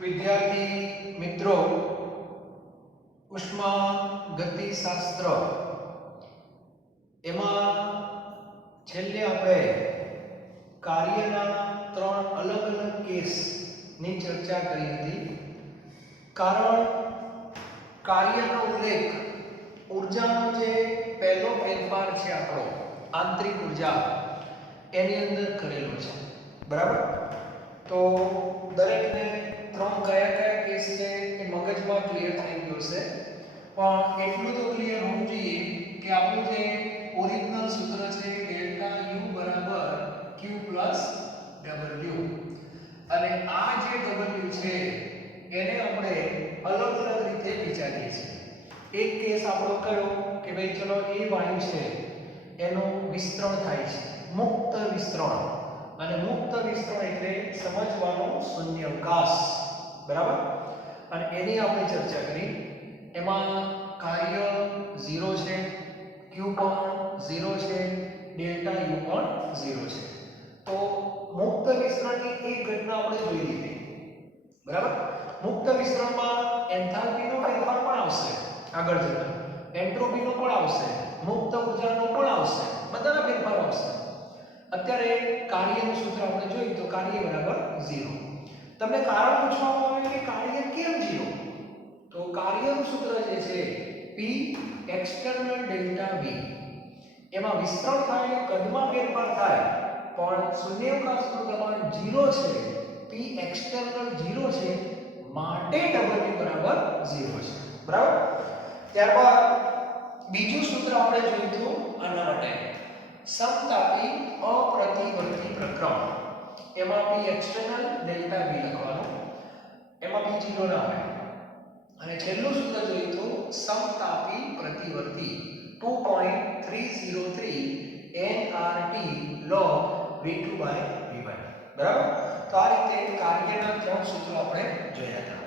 વિદ્યાર્થી મિત્રો, ઉષ્માગતિશાસ્ત્ર એમાં છેલ્લે આપણે કાર્યના ત્રણ અલગ અલગ કેસની ચર્ચા કરી હતી. કારણ કાર્યનો ઉલ્લેખ ઉર્જાનો જે પહેલો ફેરફાર છે આપણો આંતરિક ઉર્જા એની અંદર કરેલો છે, બરાબર? તો દરેકને ત્રણ કયા કયા કેસ છે એ મગજમાં ક્લિયર થઈ ગયો છે, પણ એટલું તો ક્લિયર હોવું જોઈએ કે આપણું જે ઓરિજિનલ સૂત્ર છે ડેલ્ટા U બરાબર Q પ્લસ W, અને આ જે W છે એને આપણે અલગ અલગ રીતે વિચારીએ છીએ. એક કેસ આપણો કયો કે ભાઈ ચલો એ વાયુ છે એનું વિસ્તરણ થાય છે, મુક્ત વિસ્તરણ, અને મુક્ત વિસ્તરણ એટલે સમજવાનો શૂન્યાવકાશ, બરાબર? અને એની આપણે ચર્ચા કરી. એમાં કાર્ય 0 છે, Q પણ 0 છે, ડેલ્ટા U પણ 0 છે. તો મુક્ત વિસ્તરણની એક ઘટના આપણે જોઈ લીધી, બરાબર? મુક્ત વિસ્તરણમાં એન્થાલ્પીનો ફેરફાર પણ આવશે, આગળ જતા એન્ટ્રોપીનો પણ આવશે, મુક્ત ઉર્જાનો પણ આવશે, બધાના ફેરફાર આવશે. અત્યારે કાર્યનું સૂત્ર આપણે જોઈએ તો કાર્ય બરાબર 0. તમને કારણ પૂછવામાં આવે કે કાર્ય કેમ 0? તો કાર્યનું સૂત્ર જે છે P એક્સટર્નલ ડેલ્ટા V, એમાં વિસ્તરણ થાય, કદમાં ફેરફાર થાય, પણ શૂન્યાવકાશનું દબાણ 0 છે, P એક્સટર્નલ 0 છે, માટે W બરાબર 0 છે, બરાબર? ત્યારબાદ બીજું સૂત્ર આપણે જોયું હતું આના માટે સમતાપી અપ્રતિવર્તી પ્રક્રમ. એમાં P એક્સટર્નલ ડેલ્ટા V લખવાનું, એમાં P 0 ના હોય. અને છેલ્લું સૂત્ર જોયું તો સમતાપી પ્રતિવર્તી 2.303 nRT log V2/V1, બરાબર? તો આ રીતે કાર્યના ત્રણ સૂત્રો આપણે જોયા હતા.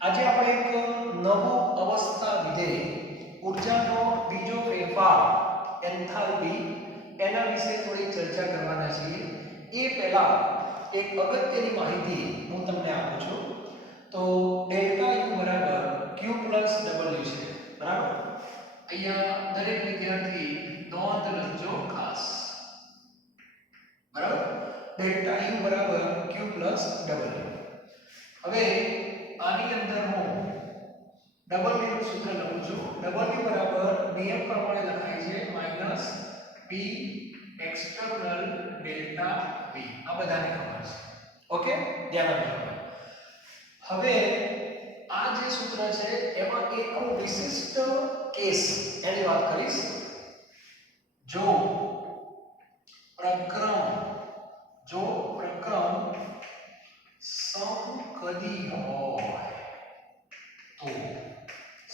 આજે આપણે એક નવું અવસ્થા વિધેય, ઉર્જાનો બીજો ફેરફાર એન્થાલ્પી, એના વિશે થોડી ચર્ચા કરવાના છીએ. એ પહેલા એક અગત્યની માહિતી હું તમને આપું છું. તો ડેલ્ટા U બરાબર Q પ્લસ W છે, બરાબર? અહીંયા દરેક વિદ્યાર્થી નોંધ લેજો ખાસ, બરાબર? ડેલ્ટા U બરાબર Q પ્લસ W. હવે આની અંદર હું W નું સૂત્ર લખું છું. W બરાબર નિયમ પ્રમાણે લખાય છે minus P external delta V. આ બધાને ખબર છે, ઓકે? ધ્યાન રાખજો. હવે આ જે સૂત્ર છે એમાં એક હું વિશિષ્ટ કેસ એની વાત કરીશ. જો પ્રક્રમ સમકદી હોય તો,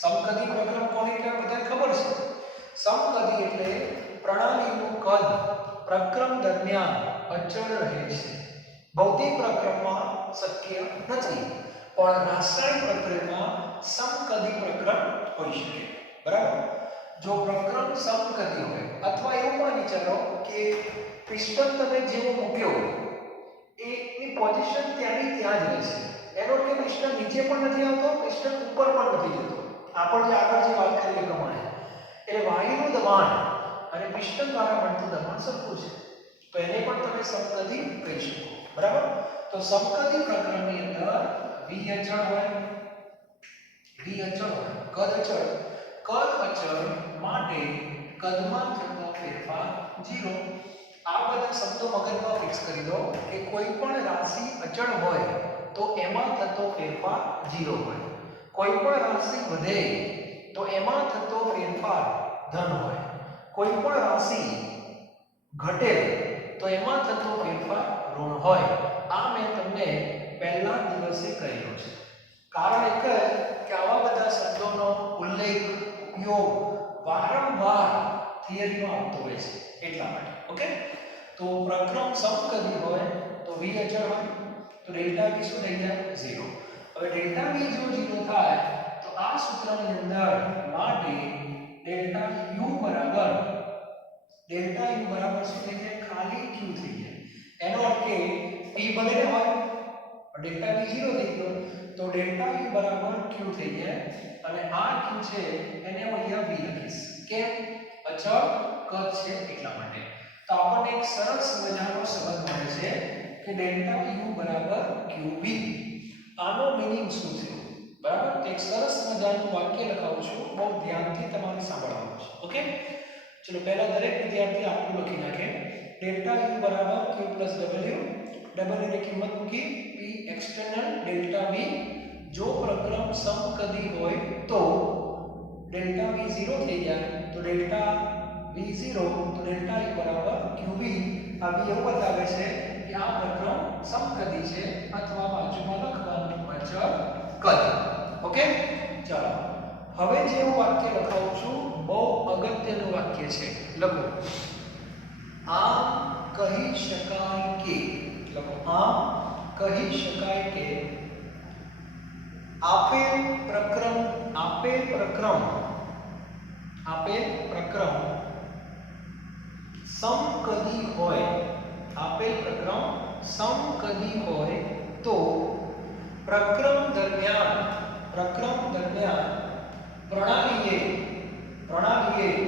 સમકદી પ્રક્રમ કોને કહેવાય બધાને ખબર છે. સમકદી એટલે પ્રણાલીનું કદ પ્રક્રમ દરમિયાન અચળ રહે છે. ભૌતિક પ્રક્રમમાં શક્ય નથી, પણ રાસાયણિક પ્રક્રિયામાં સમકદી પ્રક્રમ હોઈ શકે, બરાબર? જો પ્રક્રમ સમકદી હોય, અથવા એવું પણ વિચારો કે પિસ્ટન તમે જેવો મૂક્યો એની પોઝિશન ત્યાંની ત્યાં જ રહે છે. એનો કે પિસ્ટન નીચે પણ નથી આવતો, પિસ્ટન ઉપર પણ નથી જતો. આપણે આગળ જે વાત કરી એ પ્રમાણે એટલે વાયુનું દબાણ અને પિસ્ટન દ્વારા મળતું દબાણ સરખું છે, તો એને પણ તમે સમકદી કહી શકો, બરાબર? તો સમકદી પ્રક્રમની અંદર V અચળ હોય, કદ અચળ માટે કદમાં થતો ફેરફાર 0. આ બધા શબ્દો મગજમાં ફિક્સ કરી દો કે કોઈ પણ રાશિ અચળ હોય તો એમાં થતો ફેરફાર 0 હોય. કોઈ પણ રાશિ વધે તો એમાં થતો ફેરફાર ધન હોય. કોઈ પણ રાશિ ઘટે તો એમાં થતો ફેરફાર ઋણ હોય. આ મેં તમને પહેલા દિવસે કહેલું છે. કારણ એક જ કે આવા બધા શબ્દોનો ઉલ્લેખ, ઉપયોગ વારંવાર થિયરીમાં આવતો હોય છે, એટલા માટે, ઓકે? તો પ્રક્રમ સમકદી હોય તો V અચળ હોય, તો ડેલ્ટા V શું થઈ જાય? 0. હવે ડેલ્ટા V જો 0 થાય તો આ સૂત્રની અંદર માટે ડેલ્ટા U બરાબર શું થઈ જાય? ખાલી Q થઈ જાય. એનો અર્થ કે P ભલે હોય ડેલ્ટા V 0 થઈ ગયો તો ડેલ્ટા V બરાબર Q થઈ જાય અને આ Q છે એને હું અહીંયા V લખીશ કેમ અચળ કદ છે એટલા માટે તો આપણને એક સરસ મજાનો સંબંધ મળે છે કે ડેલ્ટા U બરાબર QV આનો મીનિંગ શું છે બરાબર એક સરસ મજાનું વાક્ય લખાવું છું બહુ ધ્યાનથી તમારે સાંભળવાનું છે ઓકે ચલો પહેલા દરેક વિદ્યાર્થી આટલું લખી નાખે ડેલ્ટા U બરાબર Q W W ની કિંમત મૂકી P એક્સટર્નલ ડેલ્ટા V જો પ્રક્રમ સમકદી હોય તો ડેલ્ટા V 0 થઈ જાય તો ડેલ્ટા V 0 તો ડેલ્ટા U બરાબર QV આ V એવું બતાવે છે કે આ પ્રક્રમ સમકદી છે અથવા બાજુમાં લખવાનું અચળ કદ ઓકે ચાલો હવે જે હું વાક્ય લખાવું છું બહુ અગત્યનું વાક્ય છે લખો આ કહી શકાય કે લખો આ કહી શકાય કે આપેલ પ્રક્રમ સમકદી હોય આપેલ પ્રક્રમ સમકદી હોય તો પ્રક્રમ દરમિયાન પ્રણાલીએ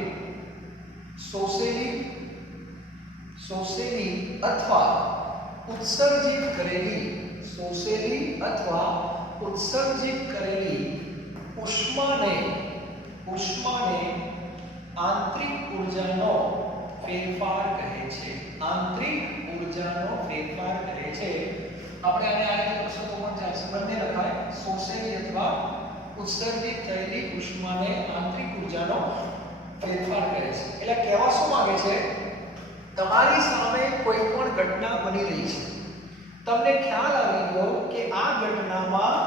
શોષેલી અથવા ઉત્સર્જિત કરેલી ઉષ્માને આંતરિક ઊર્જાનો ફેરફાર કહે છે આપણે આને આ રીતે લખશો તો પણ ચાલશે બંને લખાય શોષેલી અથવા ઉત્સર્જિત થયેલી ઉષ્માને આંતરિક ઊર્જાનો ફેરફાર કહે છે એટલે કહેવા શું માંગે છે તમારી સામે કોઈ પણ ઘટના બની રહી છે તમને ખ્યાલ આવી ગયો કે આ ઘટનામાં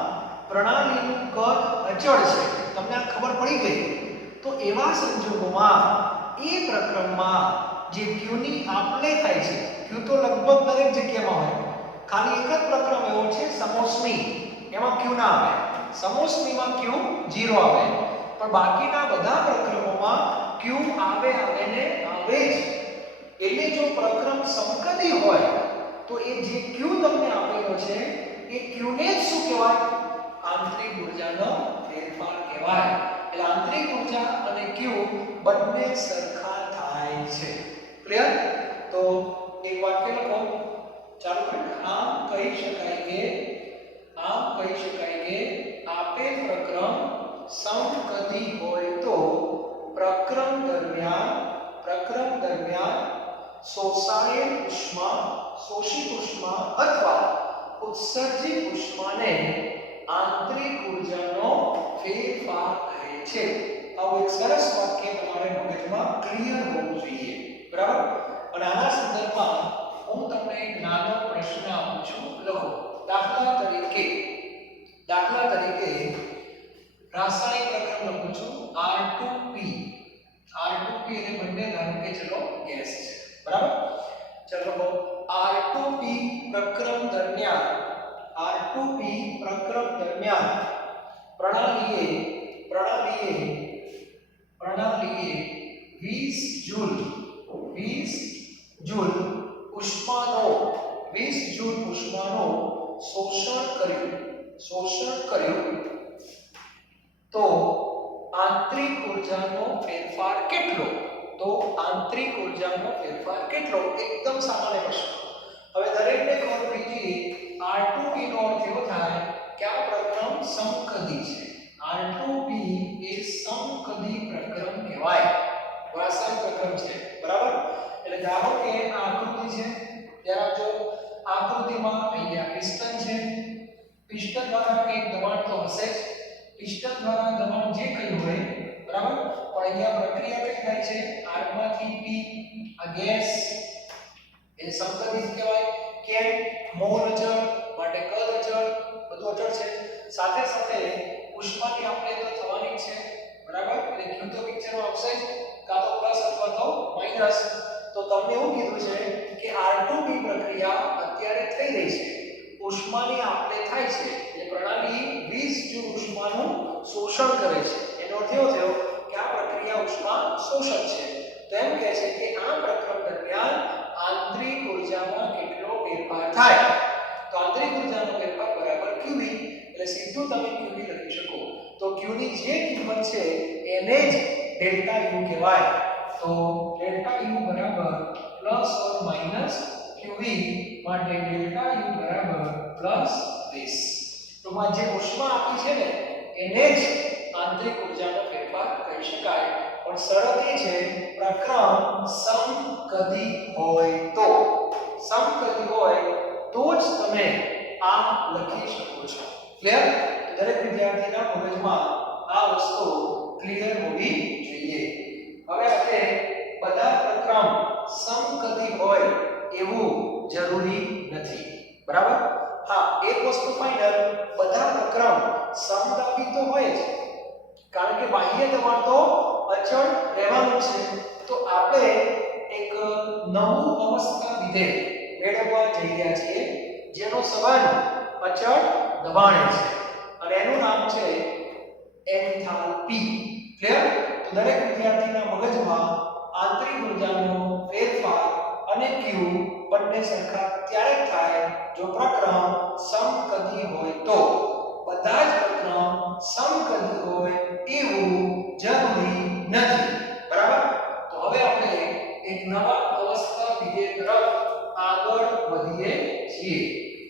પ્રણાલીનું કદ અચળ છે તમને આ ખબર પડી ગઈ તો એવા સંજોગોમાં એ પ્રક્રમમાં જે Q ની આપલે થાય છે Q તો લગભગ દરેક જગ્યામાં હોય ખાલી એક જ પ્રક્રમ એવો છે સમોષ્મી એમાં Q ના આવે સમોષ્મીમાં Q 0 આવે પણ બાકીના બધા પ્રક્રમોમાં Q આવે જ એટલે જો પ્રક્રમ સમકદી હોય તો એ જે Q તમને આપેલો છે એ Q ને જ શું કહેવાય આંતરિક ઊર્જાનો ફેરફાર કહેવાય એટલે આંતરિક ઊર્જા અને Q બંને સરખા થાય છે ક્લિયર તો એક વાક્ય લખો ચાલો આમ કહી શકાય કે આપેલ પ્રક્રમ સમકદી હોય તો પ્રક્રમ દરમિયાન શોષિત ઉષ્મા અથવા ઉત્સર્જિત ઉષ્માને આંતરિક ઊર્જાનો ફેરફાર કહે છે આવું એક સરસ વાક્ય તમારે મગજમાં ક્લિયર હોવું જોઈએ બરાબર અને આના સંદર્ભમાં હું તમને એક નાનો પ્રશ્ન આપું છું લખો દાખલા તરીકે રાસાયણિક પ્રક્રમ લખું છું R2P એટલે બંને ધારો કે ચલો ગેસ છે બરાબર ચલો R2P પ્રક્રમ દરમિયાન પ્રણાલીએ 20 જૂલ ઉષ્માનો શોષણ કર્યું તો આંતરિક ઊર્જાનો ફેરફાર કેટલો એકદમ સામાન્ય પ્રશ્ન હવે દરેકને ખબર પડી ગઈ R2P નો અર્થ એવો થાય કે આ પ્રક્રમ સમકદી છે R2P એ સમકદી પ્રક્રમ કહેવાય રાસાયણિક પ્રક્રમ છે બરાબર એટલે ધારો કે આ આકૃતિ છે ત્યારે જો આકૃતિમાં અહીંયા પિસ્ટન છે પિસ્ટન દ્વારા કંઈક દબાણ તો હશે જ પિસ્ટન દ્વારા દબાણ જે કંઈ હોય બરાબર પણ અહીંયા પ્રક્રિયા કઈ થાય છે R માંથી P આ ગેસ એ સમકદી કહેવાય કે મોલ અચળ માટે કદ અચળ બધું અચળ છે સાથે સાથે ઉષ્માની આપણે તો થવાની છે બરાબર એટલે Q તો પિક્ચરમાં આવશે જ કાં તો પ્લસ અથવા તો માઈનસ તો તમને એવું કીધું છે કે R2P પ્રક્રિયા અત્યારે થઈ રહી છે ઉષ્માની આપલે થાય છે એટલે પ્રણાલી 20 જૂલ ઉષ્માનું શોષણ કરે છે એનો અર્થ એવો થયો કે આ પ્રક્રિયા ઉષ્મા શોષક છે તો એમ કહે છે કે આ પ્રક્રમ દરમિયાન આંતરિક ઊર્જામાં કેટલો ફેરફાર થાય તો તો આંતરિક ઊર્જાનો ફેરફાર બરાબર QV, એટલે સીધું તમે QV લખી શકો. તો Q ની જે કિંમત છે એને જ ડેલ્ટા U કહેવાય. તો ડેલ્ટા U બરાબર પ્લસ ઓર માઈનસ QV, માટે ડેલ્ટા U બરાબર પ્લસ 20. તો માં જે ઉષ્મા આપી છે ને એને જ આંતરિક ઊર્જાનો ફેરફાર કહી શકાય. પણ શરત એ છે પ્રક્રમ સમકદી હોય તો. સમકદી હોય તો જ તમે આ લખી શકો છો. ક્લિયર? દરેક વિદ્યાર્થીના મગજમાં આ વસ્તુ ક્લિયર હોવી જોઈએ. હવે આપણે બધા પ્રક્રમ સમકદી હોય એવું જરૂરી નથી. બરાબર? હા, એક વસ્તુ ફાઇનલ, બધા પ્રક્રમ સમદાબી તો હોય જ, કારણ કે બાહ્ય દબાણ તો અચળ રહેવાનું છે. તો આપણે એક નવું અવસ્થા વિધેય મેળવવા જઈ રહ્યા છીએ જેનો સંબંધ અચળ દબાણે છે, અને એનું નામ છે એન્થાલ્પી. ક્લિયર? તો દરેક વિદ્યાર્થીના મગજમાં આંતરિક ઊર્જાનો ફેરફાર અને Q બંને સરખા ત્યારે થાય જો પ્રક્રમ સમકદી હોય તો. બધા જ પ્રક્રમ સમકદી હોય એવું જરૂરી નથી. બરાબર? તો હવે આપણે એક નવા અવસ્થા વિધેય તરફ આગળ વધીએ છીએ,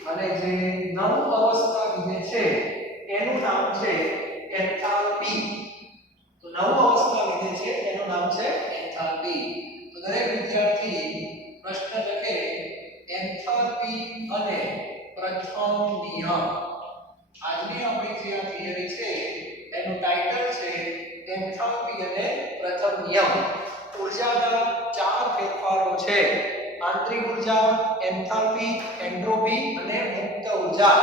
અને જે નવું અવસ્થા વિધેય છે એનું નામ છે એન્થાલ્પી. તો નવું અવસ્થા વિધેય છે એનું નામ છે એન્થાલ્પી. તો દરેક વિદ્યાર્થી પ્રશ્ન લખે એન્થાલ્પી અને પ્રથમ નિયમ. આજની આપણી જે આ થિયરી છે એનું ટાઇટલ છે એન્થાલ્પી અને પ્રથમ નિયમ. ઊર્જાના 4 ફેરફારો છે: આંતરિક ઊર્જા, એન્થાલ્પી, એન્ટ્રોપી અને મુક્ત ઊર્જા.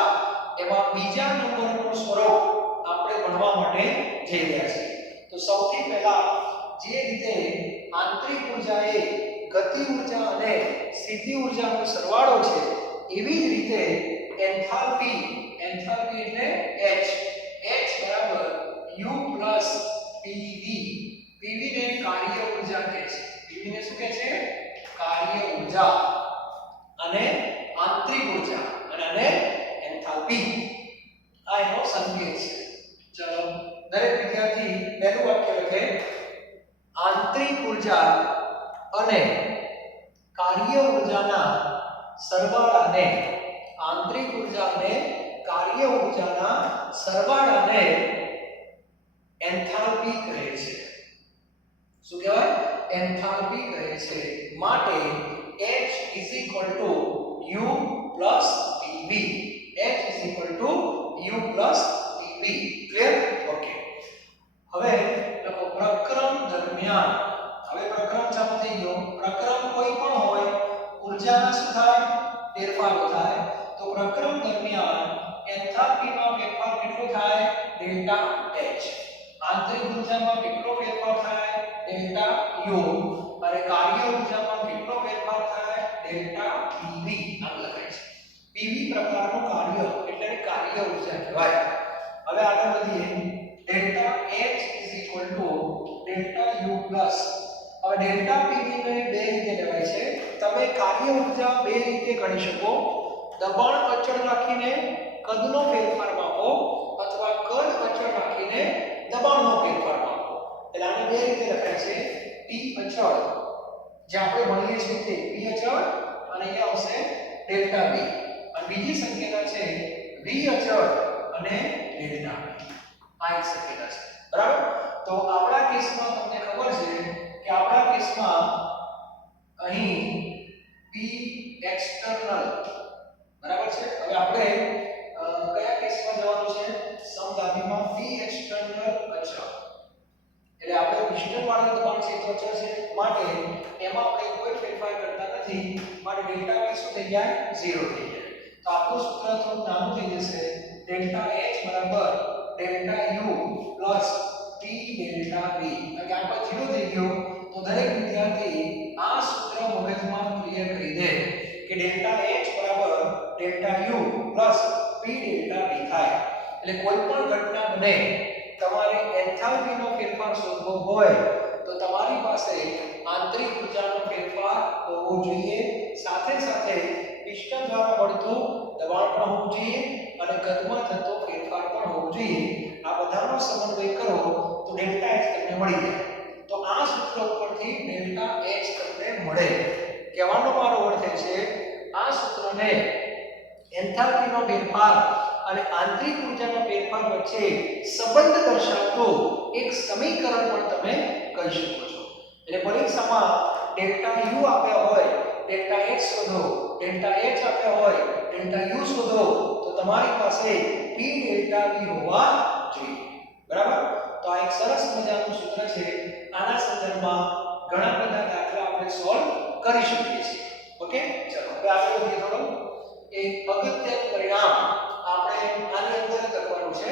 એમાં બીજા નંબરનું સ્વરૂપ આપણે ભણવા માટે જઈ રહ્યા છીએ. તો સૌથી પહેલા જે રીતે આંતરિક ઊર્જા એ ગતિ ઊર્જા અને સ્થિતિ ઊર્જાનો સરવાળો છે, એવી જ રીતે એન્થાલ્પી એટલે H બરાબર U પ્લસ PV. PV ને કાર્ય ઊર્જા કહે છે. PV ને શું કહે છે? કાર્ય ઊર્જા. અને આંતરિક ઊર્જા અને એન્થાલ્પી, આ એનો સંકેત છે. ચલો, દરેક વિદ્યાર્થી પહેલું વાક્ય લખે આંતરિક ઊર્જા અને કાર્ય ઊર્જાના સરવાળાને. આંતરિક ઊર્જા અને કાર્ય ઊર્જાના સરવાળાને એન્થાલ્પી કહે છે. શું કહેવાય? એન્થાલ્પી કહે છે. માટે H U plus PV. H U plus PV. Clear? Okay. હવે લખો પ્રક્રમ દરમિયાન. હવે પ્રક્રમ ચાલુ થઈ ગયો. પ્રક્રમ કોઈ પણ હોય, ઊર્જામાં શું થાય? ફેરફારો થાય. તો પ્રક્રમ દરમિયાન એન્થાલ્પીમાં ફેરફાર કેટલો થાય? Delta H. આંતરિક ઊર્જામાં કેટલો ફેરફાર થાય? Delta U. અને કાર્ય ઊર્જામાં કેટલો ફેરફાર થાય? Delta PV. આમ લખાય છે. PV પ્રકારનું કાર્ય એટલે કાર્ય ઊર્જા કહેવાય. હવે આગળ વધીએ. Delta H delta U plus. હવે ડેલ્ટા PV ને બે રીતે લેવાય છે. તમે કાર્ય ઊર્જા બે રીતે ગણી શકો: દબાણ અચળ રાખીને કદનો ફેરફાર માપો, અથવા કદ અચળ રાખીને દબાણનો ફેરફાર માપો. એટલે આને બે રીતે લખાય છે: P અચળ, જે આપણે ભણીએ છીએ તે P અચળ, અને અહીંયા આવશે ડેલ્ટા V. અને બીજી શક્યતા છે V અચળ અને ડેલ્ટા V. આ એક શક્યતા છે. બરાબર? તો આપણા કેસમાં તમને ખબર છે કે આપણા કેસમાં અહીં P એક્સટર્નલ બરાબર છે. હવે આપણે કયા કેસમાં જવાનું છે? સમદાબીમાં P એક્સટર્નલ અચળ. એટલે આપણે પિસ્ટનવાળા દબાણ ક્ષેત્ર અચળ છે, માટે એમાં આપણે કોઈ ફેરફાર કરતા નથી, માટે ડેલ્ટા V શું થઈ જાય? 0 થઈ જાય. તો આપણું સૂત્ર થોડું નાનું થઈ જશે. ડેલ્ટા H બરાબર delta U plus P delta V. એટલે આ પર 0 થઈ ગયો. તો દરેક વિદ્યાર્થી આ સૂત્ર મગજમાં ક્લિયર કરી દે કે ડેલ્ટા H બરાબર delta U plus P delta V થાય. એટલે કોઈ પણ ઘટના બને, તમારે એન્થાલ્પીનો ફેરફાર શોધવો હોય તો તમારી પાસે આંતરિક ઊર્જાનો ફેરફાર હોવો જોઈએ, સાથે સાથે પિસ્ટન દ્વારા મળતું દબાણ દબાણ પણ હોવું જોઈએ અને કદમાં થતો ફેરફાર પણ હોવો જોઈએ. આ બધાનો સમન્વય કરો તો ડેલ્ટા H તમને મળી જાય. તો આ સૂત્ર ઉપરથી ડેલ્ટા H તમને મળે. કહેવાનો મારો અર્થ છે આ સૂત્રને એન્થાલ્પીનો ફેરફાર અને આંતરિક ઊર્જાના ફેરફાર વચ્ચે સંબંધ દર્શાવતું એક સમીકરણ પણ તમે કહી શકો છો. એટલે પરીક્ષામાં ડેલ્ટા U આપ્યા હોય, ડેલ્ટા H શોધો, ડેલ્ટા H આપ્યા હોય, ડેલ્ટા U શોધો, તો તમારી પાસે P ડેલ્ટા V હોવા જોઈએ. બરાબર? તો આ એક સરસ મજાનું સૂત્ર છે. આના સંદર્ભમાં ઘણા બધા દાખલા આપણે સોલ્વ કરી શકીએ છીએ. ઓકે, ચલો હવે આપણે વધીએ થોડું. એક અગત્યનું પરિણામ આપણે આની અંદર લખવાનું છે.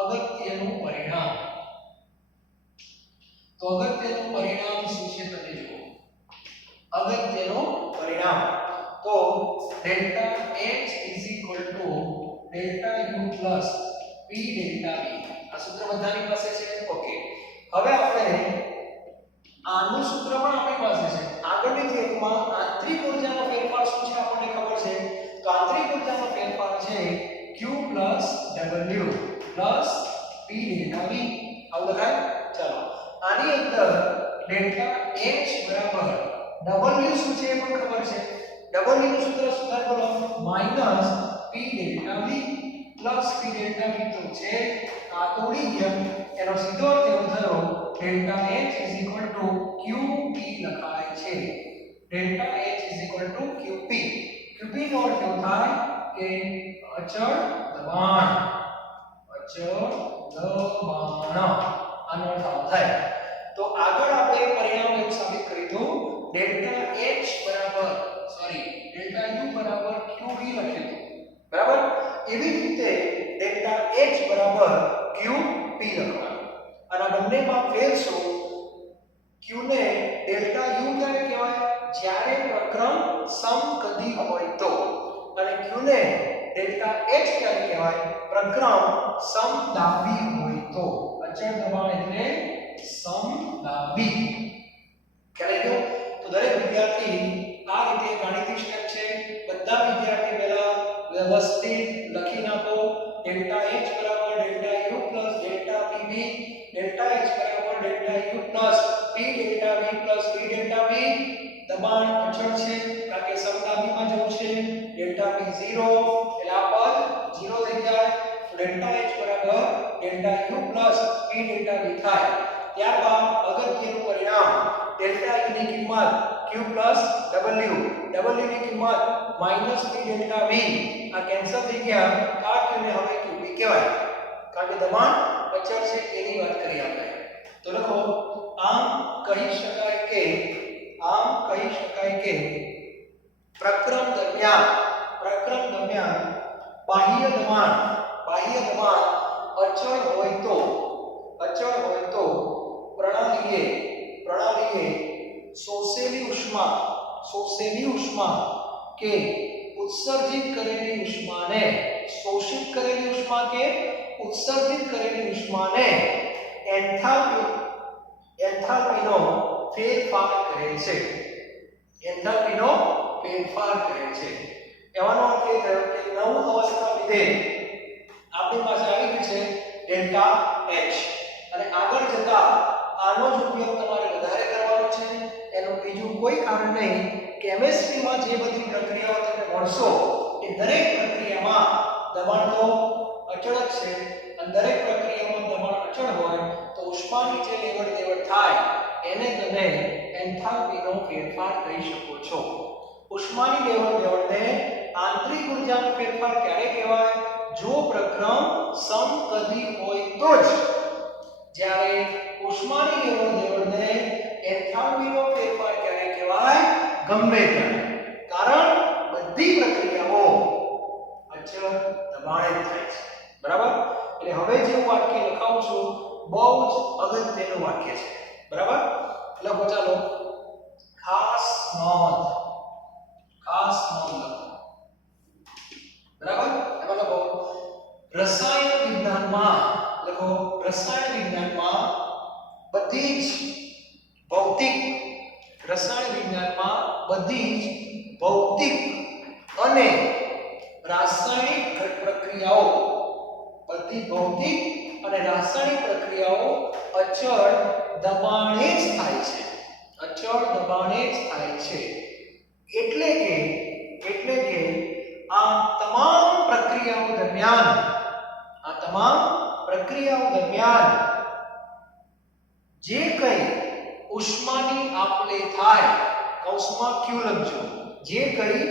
અગત્યનું પરિણામ. તો અગત્યનું પરિણામ શું છે તમે જુઓ. અગત્યનું પરિણામ તો delta H delta U plus P delta V. આ સૂત્ર બધાની પાસે છે. ઓકે, હવે આપણે આનું સૂત્ર પણ આપણી પાસે છે. આગળની સ્ટેપમાં આંતરિક ઊર્જાનો ફેરફાર શું છે આપણને ખબર છે. તો આંતરિક ઊર્જાનો ફેરફાર છે Q plus W plus P delta V. આવું લખાય. ચાલો આની અંદર ડેલ્ટા H બરાબર W શું છે એ પણ ખબર છે. W નું સૂત્ર સુધાર કરો minus P delta V plus P delta V તો છે આ તો ઉડી ગયા. એનો સીધો અર્થ એવો થયો ડેલ્ટા H QP લખાય છે. Delta H QP. QP નો અર્થ એવો થાય કે અચળ દબાણ. અચળ દબાણ આનો અર્થ આવો થાય. તો આગળ આપણે પરિણામ એવું સાબિત કર્યું ડેલ્ટા U બરાબર QV લખ્યું. બરાબર? એવી જ રીતે ડેલ્ટા H બરાબર QP લખવાનું. અને આ બંનેમાં ફેર શું? Q ને ડેલ્ટા U ક્યારે કહેવાય? જ્યારે પ્રક્રમ સમકદી હોય તો. અને Q ને ડેલ્ટા H ક્યારે કહેવાય? પ્રક્રમ સમદાબી હોય તો. અચળ દબાણ એટલે સમદાબી. ખ્યાલ આવ્યો? તો દરેક વિદ્યાર્થી આ રીતે ગાણિતિક સ્ટેપ છે. બધા વિદ્યાર્થી પહેલા વ્યવસ્થિત લખી નાખો. ડેલ્ટા H બરાબર delta U plus delta PV. Delta H બરાબર delta U plus P delta V plus P delta V. દબાણ અચળ છે કારણ કે સમદાબીમાં જવું છે. ડેલ્ટા P 0 એટલે આ પદ 0 થઈ જાય. તો ડેલ્ટા H બરાબર delta U plus P delta V થાય. ત્યારબાદ અગત્યનું પરિણામ ડેલ્ટા U ની કિંમત Q પ્લસ W. W ની કિંમત માઈનસ P ડેલ્ટા V. આ કેન્સલ થઈ ગયા. આ Q ને હવે QP કહેવાય કારણ કે દબાણ અચળ છે એની વાત કરી આપણે. તો લખો આમ કહી શકાય કે પ્રક્રમ દરમિયાન બાહ્ય દબાણ અચળ હોય તો પ્રણાલીએ શોષેલી ઉષ્મા કે ઉત્સર્જિત કરેલી ઉષ્માને એન્થાલ્પીનો ફેરફાર કહે છે. કહેવાનો અર્થ એ થયો કે નવું અવસ્થા વિધેય આપણી પાસે આવી ગયું છે ડેલ્ટા H. અને આગળ જતા આનો જ ઉપયોગ તમારે વધારે કરવાનો છે. એનું બીજું કોઈ કારણ નહીં. કેમિસ્ટ્રીમાં જે બધી પ્રક્રિયાઓ તમને મળશો એ દરેક પ્રક્રિયામાં દબાણ તો અચળ જ છે. અને દરેક પ્રક્રિયામાં દબાણ અચળ હોય તો ઉષ્માની જે લેવડ દેવડ થાય એને તમે એન્થાલ્પીનો ફેરફાર કહી શકો છો. ઉષ્માની લેવડ દેવડને આંતરિક ઊર્જાનો ફેરફાર ક્યારે કહેવાય? જો પ્રક્રમ સમકદી હોય તો જ. જ્યારે ઉષ્માની લેવડ દેવડને એન્થાલ્પીનો ફેરફાર ક્યારે કહેવાય? ગમે ત્યારે. કારણ બધી પ્રક્રિયાઓ અચળ દબાણે જ થાય છે. બરાબર? એટલે હવે જે હું વાક્ય લખાવું છું બહુ જ અગત્યનું વાક્ય છે. બરાબર? લખો ચાલો. ખાસ નોંધ લખો. બરાબર? એમાં લખો રસાયણ વિજ્ઞાનમાં બધી જ ભૌતિક અને રાસાયણિક બધી ભૌતિક અને રાસાયણિક પ્રક્રિયાઓ અચળ દબાણે જ થાય છે. અચળ દબાણે જ થાય છે. એટલે કે આ તમામ પ્રક્રિયાઓ દરમિયાન જે કંઈ ઉષ્માની આપલે થાય, કૌંસમાં Q લખજો, જે કંઈ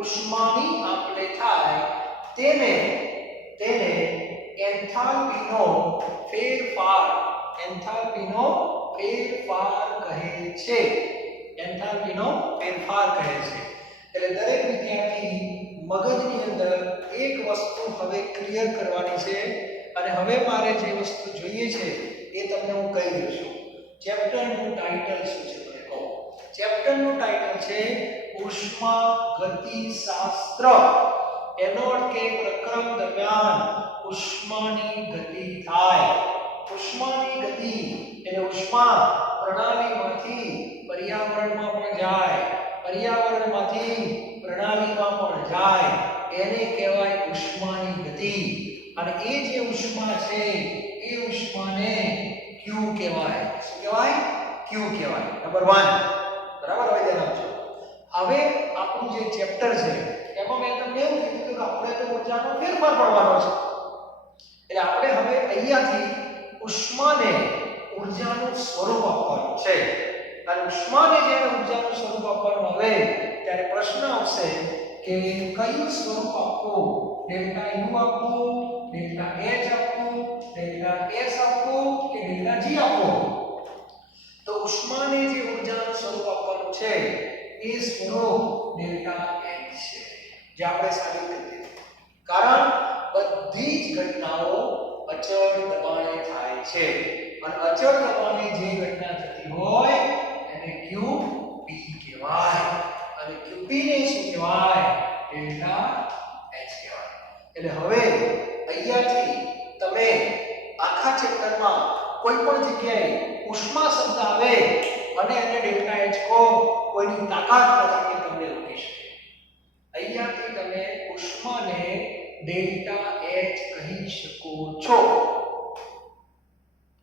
ઉષ્માની આપલે થાય તેને એન્થાલ્પીનો ફેરફાર કહે છે. એન્થાલ્પીનો ફેરફાર કહે છે. એટલે દરેક વિદ્યાર્થી મગજની અંદર એક વસ્તુ હવે ક્લિયર કરવાની છે અને હવે મારે જે વસ્તુ જોઈએ છે એ તમને હું કહી દઉં છું. ચેપ્ટરનું ટાઇટલ શું છે મને કહો. ચેપ્ટરનું ટાઇટલ છે ઉષ્મા ગતિશાસ્ત્ર. એનો અર્થ કે પ્રક્રમ દરમિયાન ઉષ્માની ગતિ થાય. ઉષ્માની ગતિ એટલે ઉષ્મા પ્રણાલીમાંથી પર્યાવરણમાં પણ જાય, પર્યાવરણમાંથી પ્રણાલીમાં પણ જાય, એને કહેવાય ઉષ્માની ગતિ. અને એ જે ઉષ્મા છે એ ઉષ્માને Q કહેવાય. શું કહેવાય? Q કહેવાય. નંબર 1. બરાબર, હવે ધ્યાન આપજો. હવે આપણું જે ચેપ્ટર છે એમાં મેં તમને એવું કીધું કે આપણે તો ઊર્જાનો ફેરફાર પડવાનો છે. એટલે આપણે હવે અહીંયાથી ઉષ્માને ઊર્જાનું સ્વરૂપ આપવાનું છે. અને ઉષ્માને જ્યારે ઊર્જાનું સ્વરૂપ આપવાનું આવે ત્યારે પ્રશ્ન આવશે કે કયું સ્વરૂપ આપવું? ડેલ્ટા U આપવું, ડેલ્ટા H આપવું, ડેલ્ટા S આપવું કે ડેલ્ટા G આપવું? તો ઉષ્માને જે ઊર્જાનું સ્વરૂપ આપવાનું છે એ સ્વરૂપ ડેલ્ટા H છે, જે આપણે સાબિત કરી દીધું. કારણ બધી જ ઘટનાઓ અચળ દબાણે થાય છે અને અચળ દબાણે જે ઘટના થતી હોય એને QP કહેવાય અને QP ને શું કહેવાય? ડેલ્ટા H કહેવાય. એટલે હવે અહીંયાથી તમે આખા ચેપ્ટરમાં કોઈ પણ જગ્યાએ ઉષ્મા શબ્દ આવે અને એને ડેલ્ટા H કહો, કોઈની તાકાત નથી કે તમને રોકી શકે. અહીંયાથી તમે ઉષ્માને ડેલ્ટા H કહી શકો છો.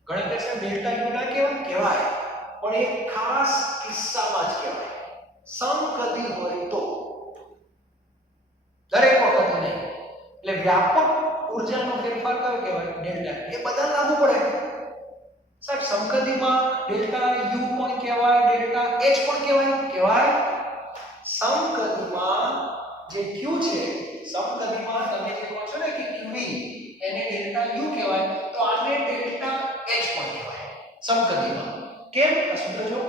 ઘણા કહેશે ડેલ્ટા U ના કહેવાય, પણ એક ખાસ કિસ્સામાં જ કહેવાય. સમકદી હોય તો, દરેક વખત નહીં. એટલે વ્યાપક ઊર્જાનો ફેરફાર કયો કહેવાય? ડેલ્ટા. એ બધા લાગુ પડે. સાહેબ સમકદીમાં ડેલ્ટા U પણ કહેવાય, ડેલ્ટા H પણ કહેવાય. સમકદીમાં જે Q છે, સમકદીમાં તમે જે કહો છો ને કે QV, એને ડેલ્ટા U કહેવાય, તો આને ડેલ્ટા H પણ કહેવાય સમકદીમાં. કેમ? આ સૂત્ર જો.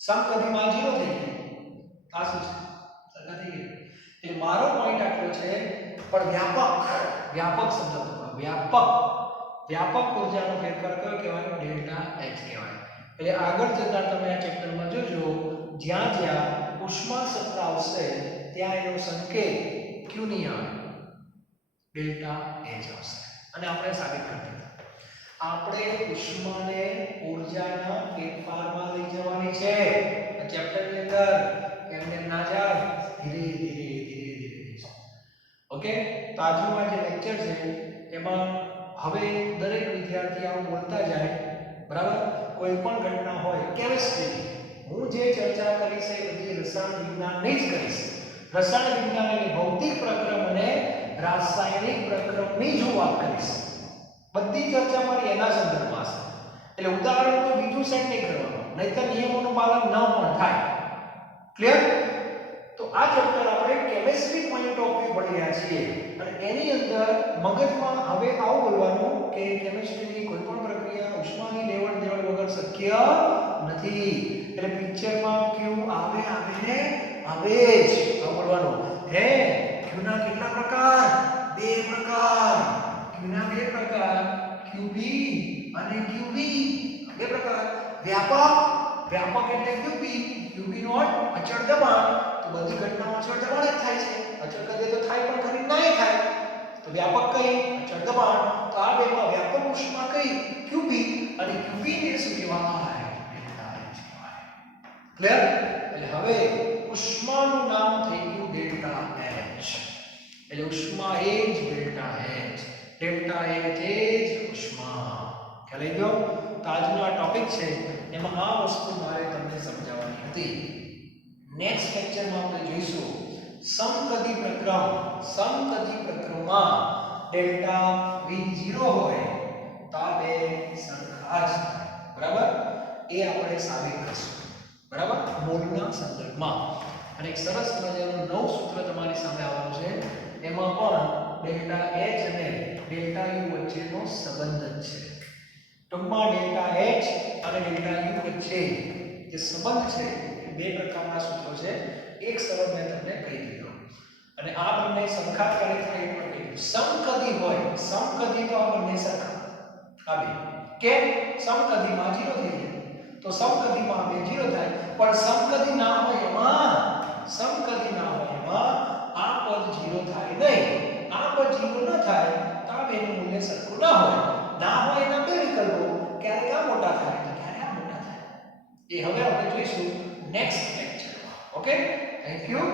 સમકદીમાં 0 થઈ ગયું. આ શું છે? સરખા થઈ ગયા. એટલે મારો પોઈન્ટ આટલો છે. પણ વ્યાપક શબ્દ વ્યાપક ઊર્જાનો ફેરફાર કયો કહેવાય? ડેલ્ટા H કહેવાય. એટલે આગળ જતા તમે આ ચેપ્ટરમાં જોજો, જ્યાં ઉષ્મા શબ્દ આવશે ત્યાં એનો સંકેત Q નહીં આવે, ડેલ્ટા H આવશે. અને આપણે સાબિત કરી દીધું. આપણે ઉષ્માને ઊર્જાના ફેરફારમાં લઈ જવાની છે. આ ચેપ્ટરની અંદર એમને ના જાય, ધીરે. ઓકે, તો આજનું આ જે લેક્ચર છે એમાં હવે દરેક વિદ્યાર્થી આવું બોલતા જાય. બરાબર, કોઈ પણ ઘટના હોય, કેમિસ્ટ્રી, હું જે ચર્ચા કરીશ એ બધી રસાયણ વિજ્ઞાનની જ કરીશ. રસાયણ વિજ્ઞાન એટલે ભૌતિક પ્રક્રમ અને રાસાયણિક પ્રક્રમની જ હું વાત કરીશ. બધી ચર્ચા મારી એના સંદર્ભમાં છે. એટલે ઉદાહરણ કોઈ બીજું સેટ નહીં કરવાનું, નહીંતર નિયમોનું પાલન ન પણ થાય. ક્લિયર? તો આ ચેપ્ટર આપણે કેમિસ્ટ્રી પોઈન્ટ ઓફ વ્યૂ ભણી રહ્યા છીએ અને એની અંદર મગજમાં હવે આવું બોલવાનું કે કેમિસ્ટ્રીની કોઈ પણ પ્રક્રિયા ઉષ્માની લેવડ દેવડ વગર શક્ય નથી. એટલે પિક્ચરમાં ક્યુ આવે જ આવું બોલવાનું. હે ક્યુ ના કેટલા પ્રકાર? 2 પ્રકાર. ક્યુ ના 2 પ્રકાર, QB અને QV. 2 પ્રકાર. વ્યાપક એટલે QB નો અર્થ અચળ દબાણ. તો બધી ઘટનાઓ અચળ દબાણ જ થાય છે. અચળ કદે તો થાય પણ ખરી નાય થાય. તો વ્યાપક કઈ? અચળ દબાણ. તો આ બેમાં વ્યાપક ઉષ્મા કઈ? QB. અને QB ને શું કહેવાય? ડેલ્ટા H કહેવાય. ક્લિયર? એટલે હવે ઉષ્માનું નામ થઈ ગયું ડેલ્ટા H. એટલે ઉષ્મા એ જ ડેલ્ટા H. ડેલ્ટા એચ એ જ ઉષ્મા. ખ્યાલ આવી ગયો? તો આજનો આ ટોપિક છે એમાં આ વસ્તુ મારે તમને સમજાવવાની હતી. નેક્સ્ટ લેક્ચરમાં આપણે જોઈશું સમકદી પ્રક્રમ. સમકદી પ્રક્રમમાં ડેલ્ટા V0 હોય તો આ બે સરખા જ થાય. બરાબર? એ આપણે સાબિત કરશું. બરાબર? મોલના સંદર્ભમાં. અને એક સરસ મજાનું નવું સૂત્ર તમારી સામે આવવાનું છે. એમાં પણ ડેલ્ટા H અને ડેલ્ટા U વચ્ચેનો સંબંધ છે. ટૂંકમાં ડેલ્ટા H અને ડેલ્ટા U વચ્ચે જે સંબંધ છે એ બે પ્રકારના સૂત્રો છે. એક સરળ મેં તમને કહી દીધો. અને આ બંને સરખા કરે છે એ પણ કહ્યું. સમકદી હોય, સમકદી તો આ બંને સરખા. આ બે કે સમકદીમાં 0 થઈ જાય. તો સમકદીમાં બે 0 થાય. પણ સમકદી ના હોય એમાં, સમકદી ના હોય એમાં આ પદ 0 થાય નહીં. આ પદ 0 ન થાય તો આ બેનું મૂલ્ય સરખું ન હોય. ના હોય એના બે વિકલ્પો, ક્યારેક આ મોટા થાય તો ક્યારેક આ મોટા થાય. એ હવે આપણે જોઈશું નેક્સ્ટ લેક્ચરમાં. Okay, thank you.